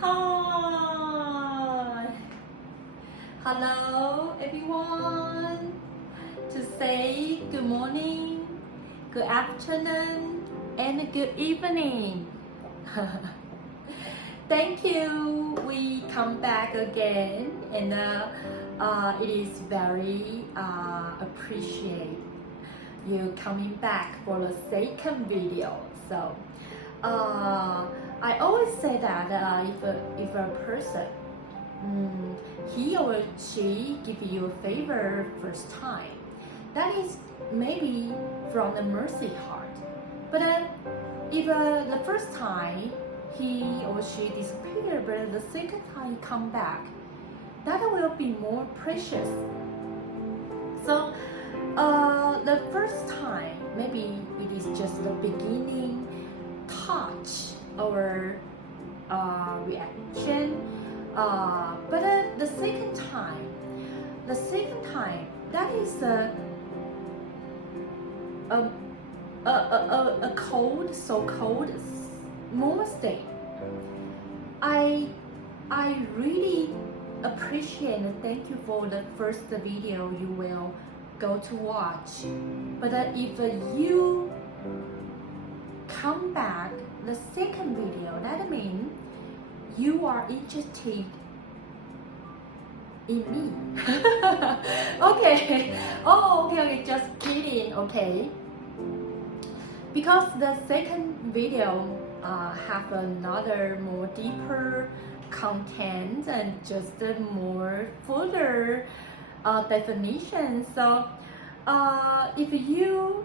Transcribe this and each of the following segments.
Hi! Hello everyone! To say good morning, good afternoon, and good evening. Thank you. We come back again, and it is very appreciate you coming back for the second video. So I always say that if a person he or she give you a favor first time, that is maybe from the mercy heart. But if the first time he or she disappear, but the second time come back, that will be more precious. So the first time maybe it is just the beginning touch or reaction, but the second time that is a cold, so cold mistake. I really appreciate and thank you for the first video you will go to watch. But if you come back the second video, that means you are interested in me. Okay. Oh, okay, just kidding. Okay. Because the second video have another more deeper content and just more further definition. So if you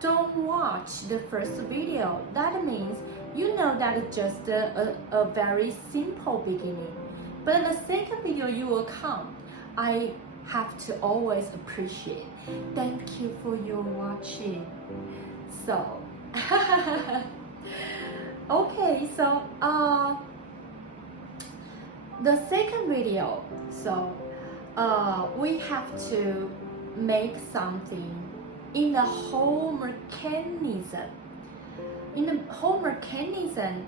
don't watch the first video, that means you know that it's just a very simple beginning. But in the second video you will come. I have to always appreciate. Thank you for your watching. So okay, so the second video, so we have to make something in the whole mechanism. In the whole mechanism,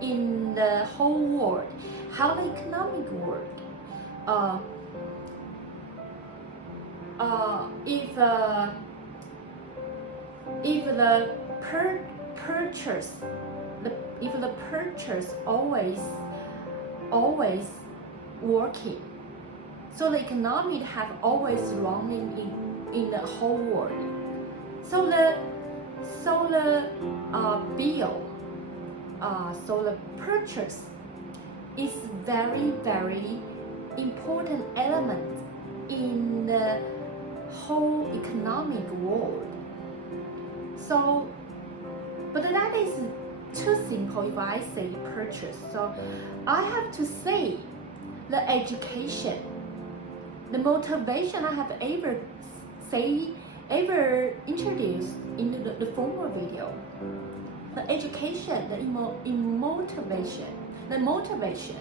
in the whole world, how the economic world. If the purchase always working, so the economy have always running in the whole world. So the bill, so the purchase is very important element in the whole economic world. So, but that is too simple if I say purchase. So I have to say the education, the motivation I have ever introduced in the former video. The education, the motivation.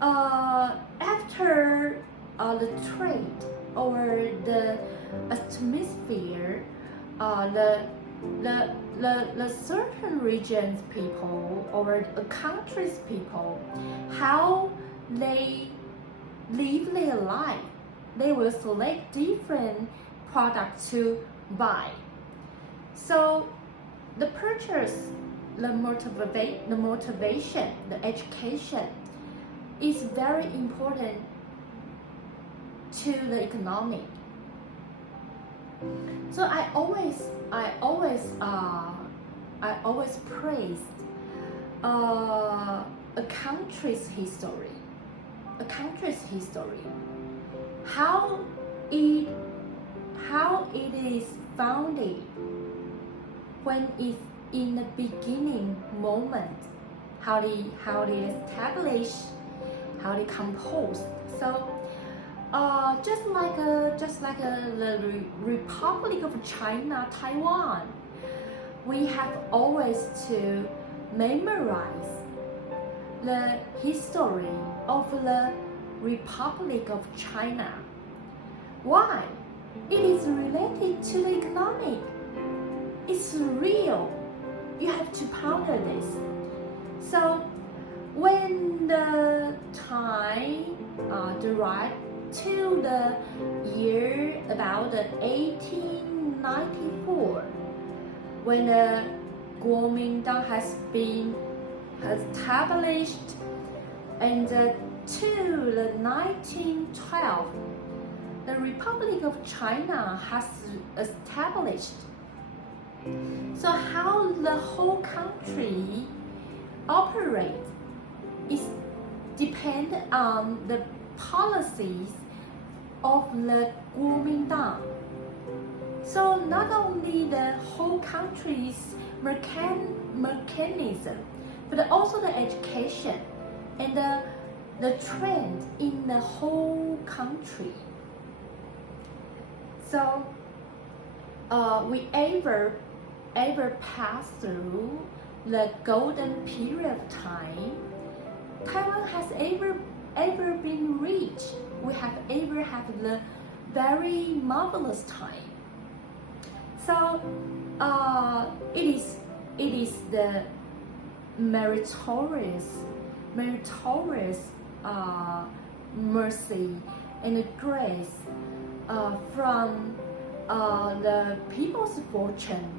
After the trade or the atmosphere, the certain regions people or a country's people, how they live their life, they will select different products to buy. So the purchase, the motivation, the education is very important to the economy. So I always praise a country's history, how it is founded, when it's in the beginning moment, how they establish, how they compose. So just like the Republic of China, Taiwan, we have always to memorize the history of the Republic of China. Why? It is related to the economic. It's real. You have to ponder this. So when the time derived to the year about 1894, when the Kuomintang has been established, and to the 1912, the Republic of China has established. So how the whole country operates is dependent on the policies of the Kuomintang. So not only the whole country's mechanism, but also the education and the trend in the whole country. So we ever pass through the golden period of time. Taiwan has ever been rich. We have ever had the very marvelous time. So it is the meritorious mercy and grace from the people's fortune,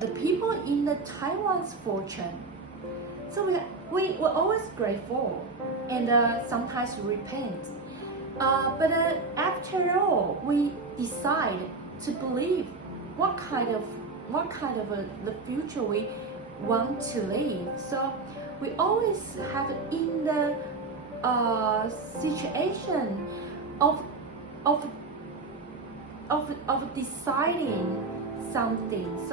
the people in the Taiwan's fortune. So we're always grateful and sometimes repent. But after all, we decide to believe what kind of the future we want to live. So we always have in the situation of deciding something.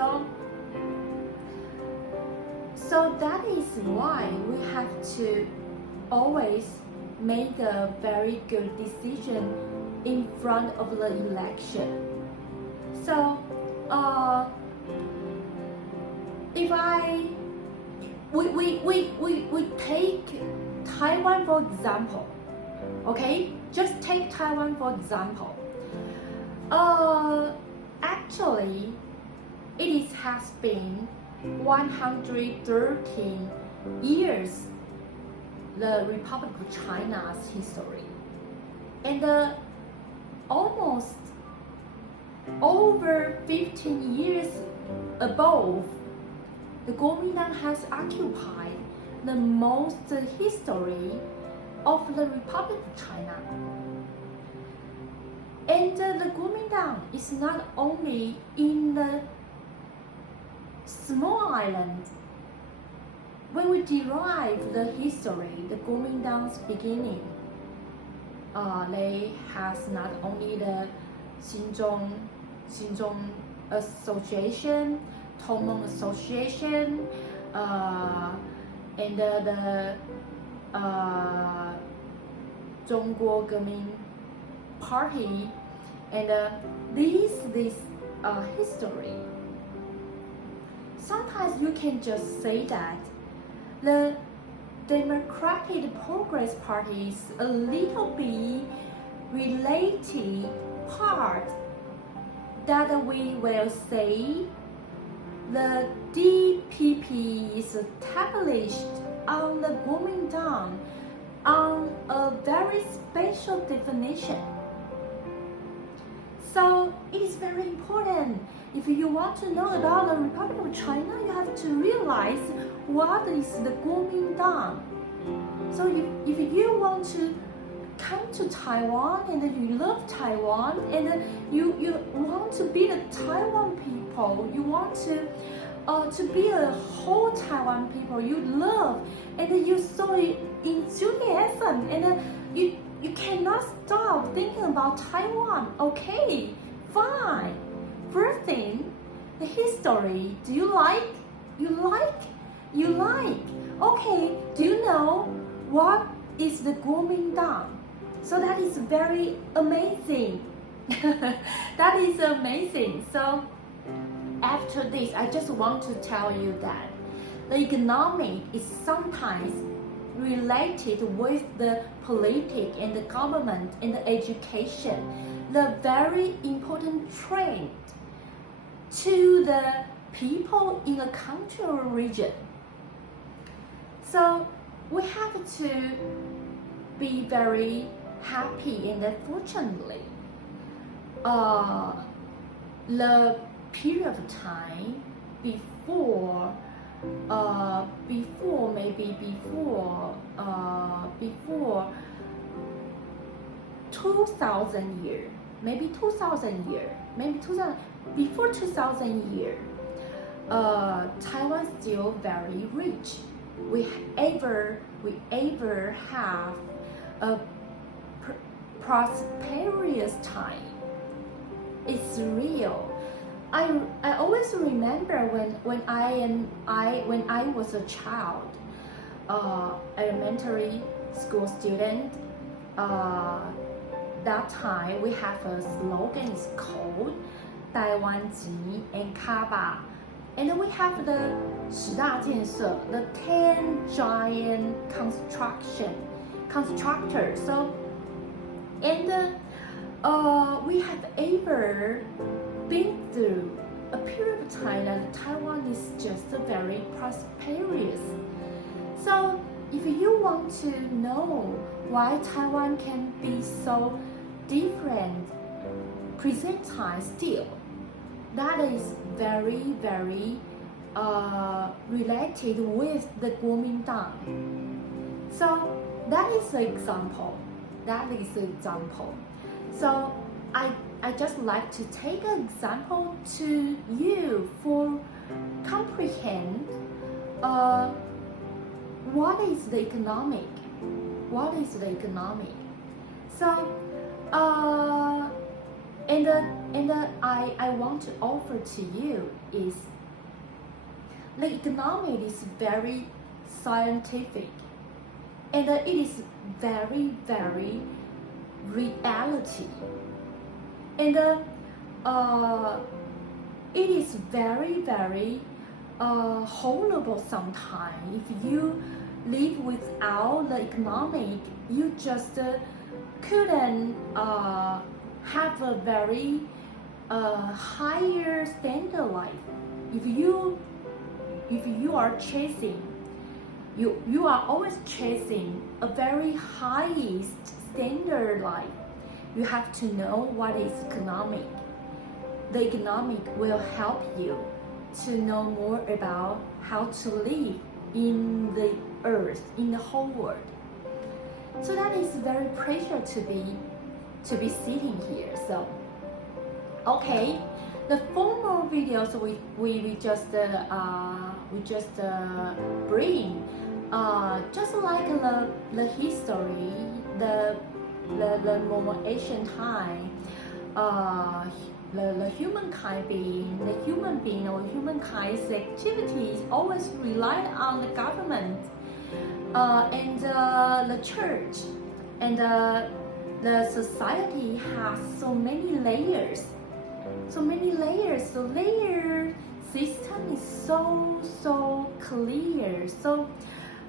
So that is why we have to always make a very good decision in front of the election. So if we take Taiwan for example, okay? Just take Taiwan for example. Actually, it has been 113 years the Republic of China's history, and almost over 15 years above, the Kuomintang has occupied the most history of the Republic of China. And the Kuomintang is not only in the small island. When we derive the history, the Kuomintang's beginning, they has not only the Xinzhong Association, Tongmeng Association, and the Zhongguo Gemin Party, and this history. Sometimes you can just say that the Democratic Progress Party is a little bit related part that we will say the DPP is established on the Kuomintang on a very special definition. So it is very important. If you want to know about the Republic of China, you have to realize what is the Kuomintang. So if you want to come to Taiwan and you love Taiwan and you want to be the Taiwan people, you want to be a whole Taiwan people you love, and you so enthusiasm, and you cannot stop thinking about Taiwan. Okay, fine. First thing, the history. Do you like? You like? Okay, do you know what is the Kuomintang? So that is very amazing. That is amazing. So after this, I just want to tell you that the economic is sometimes related with the politics and the government and the education, the very important trend to the people in a country or region. So we have to be very happy and fortunately the period of time before 2000 year, maybe 2000 year, before 2000 year, Taiwan still very rich. We ever have a prosperous time. It's real. I always remember when I was a child, elementary school student. That time we have a slogan, it's called 台湾籍 and Kaba, and we have the 10大建设, the 10 giant constructors. So, and we have ever been through a period of time that Taiwan is just very prosperous. So if you want to know why Taiwan can be so different present time still, that is very related with the 国民党. So that is an example. So I just like to take an example to you for comprehend what is the economic. So and I want to offer to you is the economic is very scientific, and it is very reality, and it is very horrible sometimes. If you live without the economic, you just couldn't have a very higher standard life. If you are chasing, you are always chasing a very highest standard life, you have to know what is economic. The economic will help you to know more about how to live in the earth, in the whole world. So that is very precious to be sitting here. So okay, the formal videos we just bring just like the history, the more ancient time, the humankind being, the human being or humankind's activities always relied on the government and the church, and the society has so many layers. So layer system is so clear. So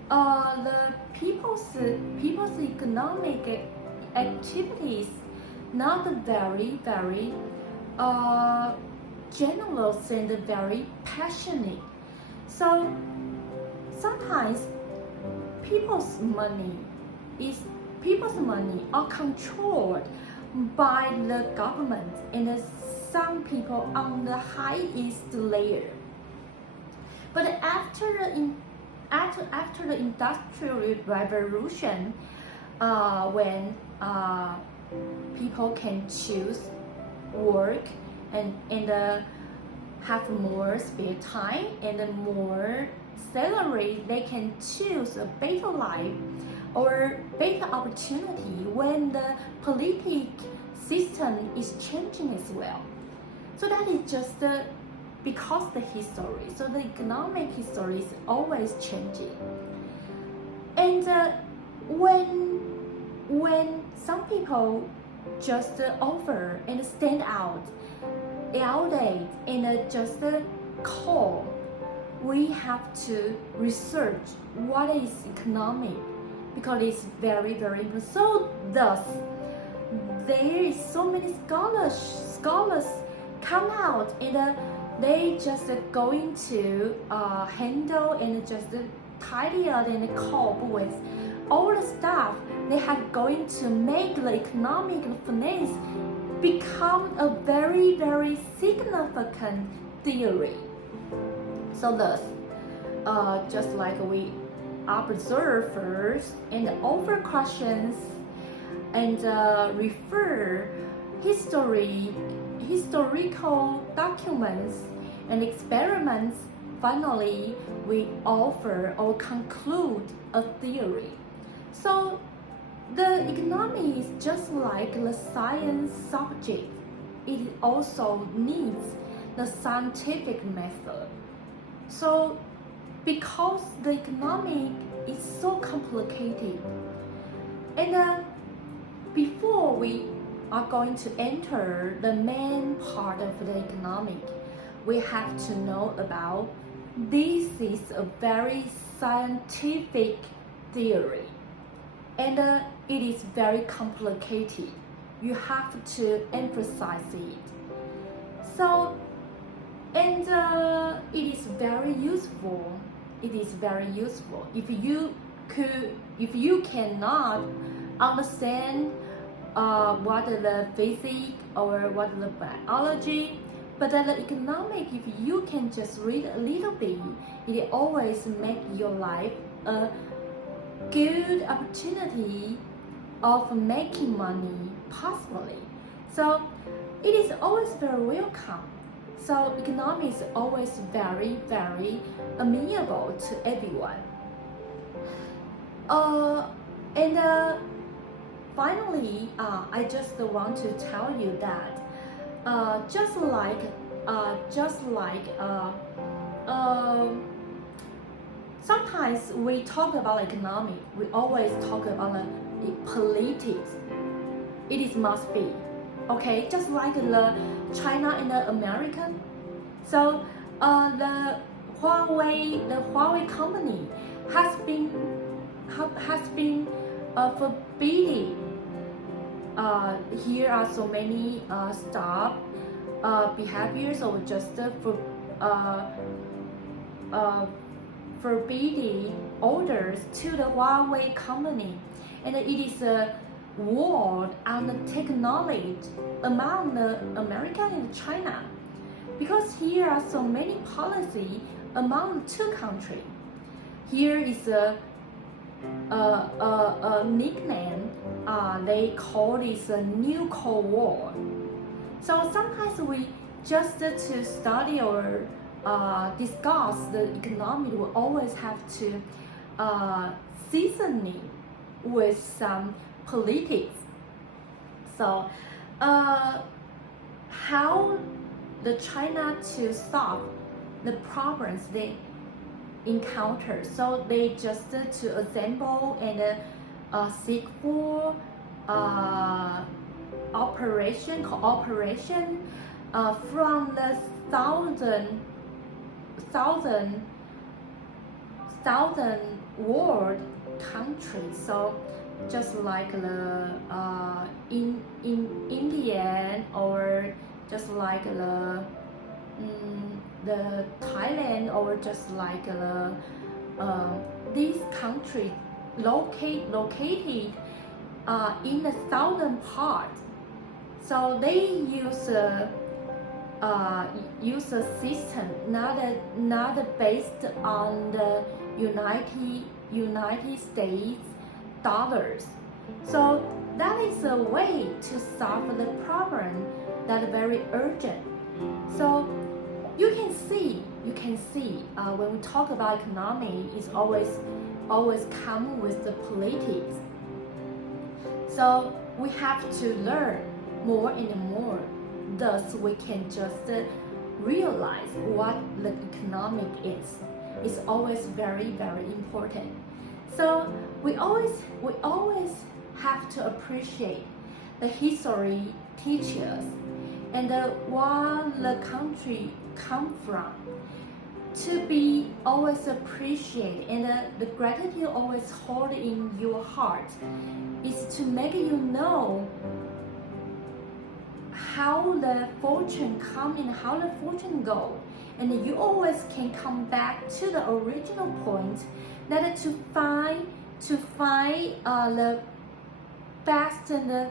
the people's economic activities not very generous and very passionate. So sometimes people's money are controlled by the government and some people on the highest layer. But after the Industrial Revolution, when people can choose work and have more spare time and more salary, they can choose a better life or better opportunity when the political system is changing as well. So that is just because the history. So the economic history is always changing. And when some people just offer and stand out, elevate and just call, we have to research what is economic, because it's very important. So thus there is so many scholars come out and they just going to handle and just tidier than cope with all the stuff they have going to make the economic finance become a very, very significant theory. So thus, just like we observe first and offer questions and refer historical documents and experiments, finally we offer or conclude a theory. So the economy is just like the science subject. It also needs the scientific method. So because the economy is so complicated, and before we are going to enter the main part of the economic, we have to know about this is a very scientific theory, and it is very complicated. You have to emphasize it. So, and it is very useful. It is very useful if you cannot understand what the physics or what the biology, but the economic, if you can just read a little bit, it always make your life a good opportunity of making money possibly. So it is always very welcome. So economy is always very, very amenable to everyone. And finally, I just want to tell you that just like sometimes we talk about economy, we always talk about politics. It is must be, okay, just like the China and the American. So the Huawei company has been forbidding. Here are so many staff behaviors or just forbidding orders to the Huawei company, and it is a war on the technology among the America and China, because here are so many policy among the two countries. Here is a nickname. They call this a new Cold War. So sometimes we just to study or discuss the economy, we always have to seasoning with some politics. So how the China to solve the problems they encounter? So they just to assemble and seek for cooperation from the southern world countries. So just like the in Indian, or just like the Thailand, or just like these countries located in the southern part. So they use a system not based on the United States dollars. So that is a way to solve the problem that is very urgent. So you can see when we talk about economy, it's always come with the politics. So we have to learn more and more. Thus, we can just realize what the economic is. It's always very, very important. So we always have to appreciate the history teachers and where the country come from. To be always appreciate, and the gratitude always hold in your heart is to make you know how the fortune come and how the fortune go, and you always can come back to the original point, that to find the best and the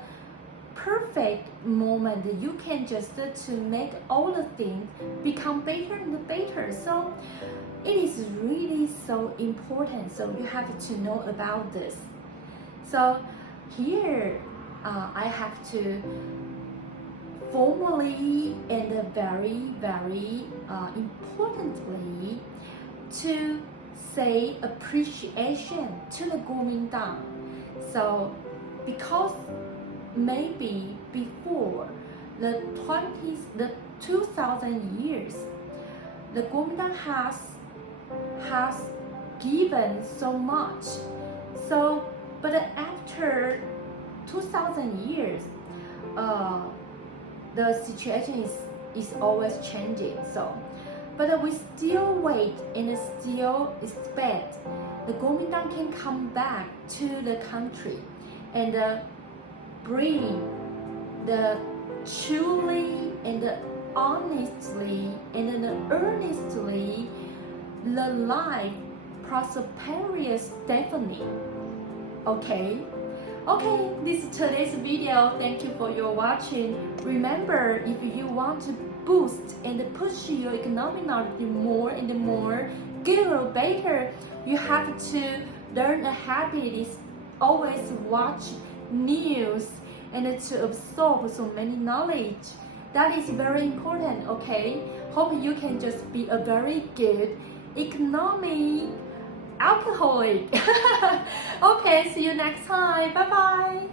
perfect moment. You can just to make all the things become better and better. So it is really so important. So you have to know about this. So here I have to formally and very importantly to say appreciation to the 国民党. So because maybe before the 2000 years, the 国民党has given so much. So, but after 2000 years, the situation is always changing. So, but we still wait and still expect the 国民党 can come back to the country and bring the truly and honestly and earnestly the life prosperous Stephanie. Okay, this is today's video. Thank you for your watching. Remember, if you want to boost and push your economic knowledge more and more, good or better, you have to learn a habit is always watch news and to absorb so many knowledge. That is very important. Okay, hope you can just be a very good economic alcoholic. Okay, see you next time. Bye bye.